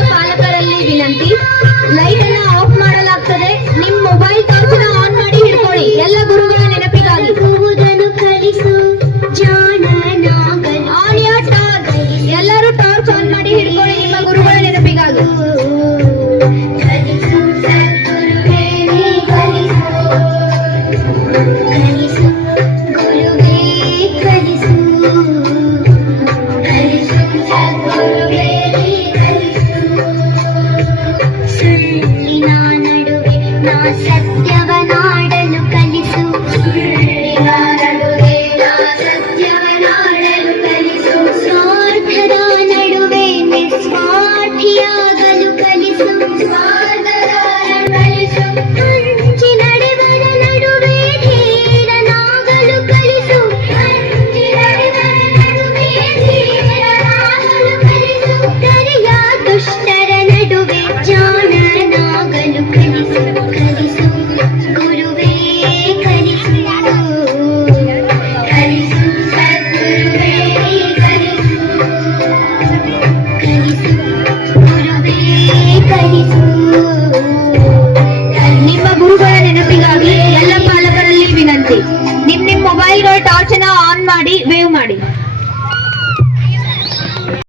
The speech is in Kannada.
ಪಾಲಕರಲ್ಲಿ ವಿನಂತಿ. ಲೈಟ್ ಅನ್ನ ಆಫ್ ಮಾಡಲಾಗ್ತದೆ. ನಿಮ್ ಮೊಬೈಲ್ ಟಾರ್ಚ್ ಆನ್ ಮಾಡಿ ಹಿಡ್ಕೊಳ್ಳಿ. ಎಲ್ಲ ಗುರುಗಳ ನೆನಪಿಗಾಗಿ. ಕಲಿಸು ನಿಮ್ ನಿಮ್ ಮೊಬೈಲ್ಗಳ ಟಾರ್ಚ್ ಅನ್ನ ಆನ್ ಮಾಡಿ ವೇವ್ ಮಾಡಿ.